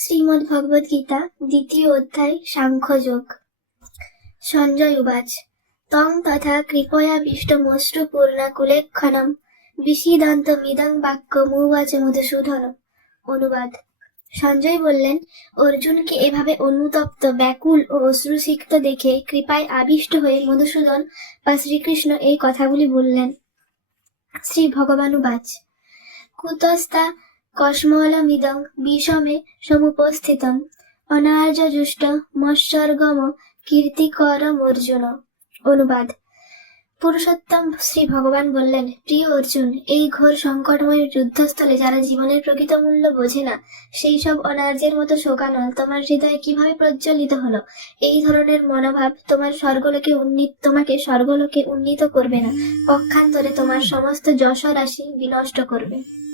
শ্রীমদ্ ভগবদ গীতা দ্বিতীয় অধ্যায় সাংখ্যযোগ। সঞ্জয় উবাচ তং তথা কৃপয়াবিষ্টমশ্রু পূর্ণাকুলেক্ষণম বিষীদন্তমিদং বাক্যমুবাচ মধুসূদন। অনুবাদ। সঞ্জয় বললেন, অর্জুনকে এভাবে অনুতপ্ত, ব্যাকুল ও অশ্রুসিক্ত দেখে কৃপায় আবিষ্ট হয়ে মধুসূদন বা শ্রীকৃষ্ণ এই কথাগুলি বললেন। শ্রী ভগবানুবাচ কুতস্তা কস্মলমিদং বিষমে সমুপস্থিতম অনার্যজুষ্ট মৎসর্গম কীর্তিকরম অর্জুন। অনুবাদ। পুরুষোত্তম শ্রী ভগবান বললেন, প্রিয় অর্জুন, এই ঘোর সংকটময় যুদ্ধস্থলে যারা জীবনের প্রকৃত মূল্য বোঝে না, সেই সব অনার্যের মতো শোকানল তোমার হৃদয়ে কিভাবে প্রজ্বলিত হলো? এই ধরনের মনোভাব তোমাকে স্বর্গলোকে উন্নীত করবে না, পক্ষান্তরে তোমার সমস্ত যশ রাশি বিনষ্ট করবে।